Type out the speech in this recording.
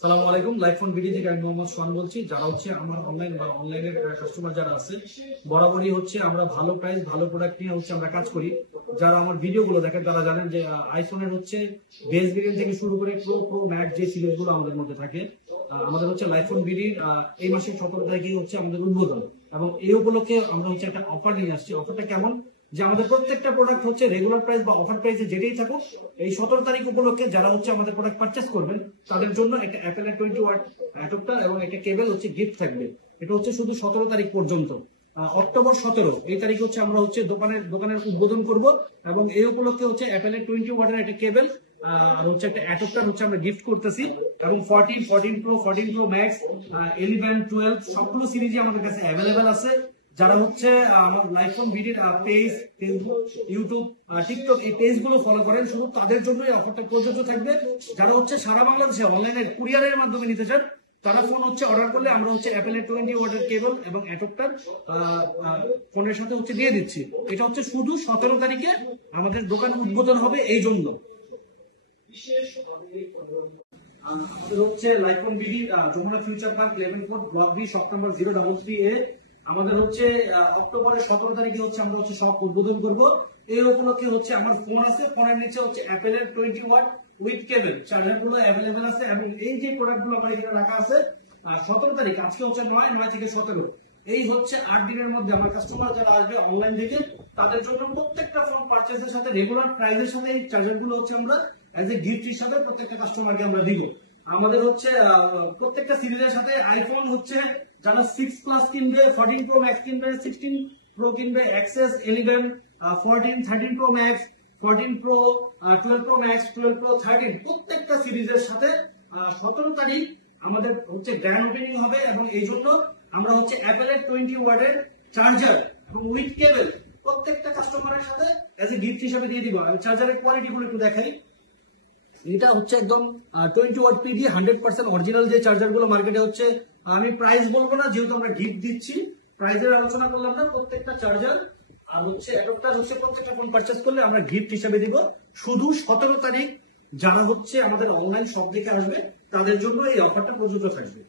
সালামু আলাইকুম। Live phone video থেকে আমি মোহাম্মদ সোহান বলছি। যারা হচ্ছে আমার অনলাইন বা অনলাইনের কাস্টমার যারা আছে, বরাবরই হচ্ছে আমরা ভালো প্রাইস ভালো প্রোডাক্ট নিয়ে হচ্ছে আমরা কাজ করি। যারা আমার ভিডিওগুলো দেখেন তারা জানেন যে আইফোনের হচ্ছে বেস ভেরিয়েন্ট থেকে শুরু করে প্রো প্রো ম্যাক্স যে সিরিজগুলো আমাদের মধ্যে থাকে, আমাদের হচ্ছে লাইভ ফোন ভিডিওর এই মাসের 17 তারিখে হচ্ছে আমাদের উদ্বোধন, এবং এই উপলক্ষে আমরা হচ্ছে একটা অফার নিয়ে আসছি। অফারটা কেমন, যে আমাদের প্রত্যেকটা প্রোডাক্ট হচ্ছে রেগুলার প্রাইস বা অফার প্রাইসে যেটাই থাকুক, এই 17 তারিখ উপলক্ষে যারা হচ্ছে আমাদের প্রোডাক্ট পারচেস করবেন তাদের জন্য একটা অ্যাপেলের 20 ওয়াট অ্যাডাপ্টার এবং একটা কেবল হচ্ছে গিফট থাকবে। এটা হচ্ছে শুধু 17 তারিখ পর্যন্ত। অক্টোবর 17 এই তারিখে হচ্ছে আমরা হচ্ছে দোকানের উদ্বোধন করব, এবং এই উপলক্ষে হচ্ছে অ্যাপেলের 20 ওয়াটের একটা কেবল আর হচ্ছে একটা অ্যাডাপ্টার হচ্ছে আমরা গিফট করতেছি। এবং 14, 14 প্রো, 14 প্রো ম্যাক্স, 11, 12 সবগুলো সিরিজই আমাদের কাছে অ্যাভেলেবেল আছে। যারা হচ্ছে আমার লাইভ ফোন ভিডিওর পেজ, ফেসবুক, ইউটিউব, টিকটক এই পেজগুলো ফলো করেন, শুধু তাদের জন্য এই অফারটা প্রযোজ্য থাকবে। যারা হচ্ছে সারা বাংলাদেশে অনলাইনে কুরিয়ারের মাধ্যমে নিতে চান তারা ফোন হচ্ছে অর্ডার করলে আমরা হচ্ছে অ্যাপেলের 20 ওয়াটের কেবল এবং অ্যাডাপ্টার ফোনের সাথে হচ্ছে দিয়ে দিচ্ছি। এটা হচ্ছে শুধু 17 তারিখে আমাদের দোকান উদ্বোধন হবে এই জন্য। আমাদের হচ্ছে live phone BD Jamuna future park 11 foot block B shop number 033A। আমাদের হচ্ছে অক্টোবরের 17 তারিখে হচ্ছে আমরা হচ্ছে শপ উদ্বোধন করব। এই উপলক্ষে হচ্ছে আমার ফোন আছে, ফোনের নিচে হচ্ছে অ্যাপেলের 20 ওয়াট উইথ কেবল চার্জার গুলো অ্যাভেলেবেল আছে, এবং এই যে প্রোডাক্ট গুলো আমার এখানে রাখা আছে 17 তারিখ, আজকে হচ্ছে 9 থেকে 17, এই হচ্ছে 8 দিনের মধ্যে আমার কাস্টমার যারা আসবে অনলাইন থেকে তাদের জন্য প্রত্যেকটা ফোন পারচেজের সাথে রেগুলার প্রাইসের সাথে এই চার্জার গুলো হচ্ছে আমরা এজ এ গিফট হিসাবে প্রত্যেকটা কাস্টমারকে আমরা দিব। আমাদের হচ্ছে প্রত্যেকটা সিরিজের সাথে আইফোন হচ্ছে যারা 6 প্লাস কিনবে, 14 প্রো ম্যাক্স কিনবে, 16 প্রো কিনবে, XS, 11, 14, 13 pro max, 14 pro, 12 pro max, 12 pro, 13 প্রত্যেকটা সিরিজের সাথে 17 তারিখ আমাদের হচ্ছে গ্র্যান্ড ওপেনিং হবে, এবং এই জন্য আমরা হচ্ছে অ্যাপেলের 20 ওয়াটের চার্জার এবং উইথ কেবল প্রত্যেকটা কাস্টমারের সাথে এজ এ গিফট হিসাবে দিয়ে দিব। আমি চার্জারের কোয়ালিটি গুলো একটু দেখাই। এটা হচ্ছে একদম 20 ওয়াট পিডি 100% অরিজিনাল যে চার্জার গুলো মার্কেটে হচ্ছে। আমি প্রাইস বলবো না, যেহেতু আমরা গিফট দিচ্ছি, প্রাইসের আলোচনা করলাম না। প্রত্যেকটা চার্জার আর হচ্ছে অ্যাডাপ্টার হচ্ছে প্রত্যেকটা ফোন পারচেজ করলে আমরা গিফট হিসেবে দিব। শুধু 17 তারিখ যারা হচ্ছে আমাদের অনলাইন শপ দেখে আসবে তাদের জন্য এই অফারটা প্রযোজ্য থাকবে।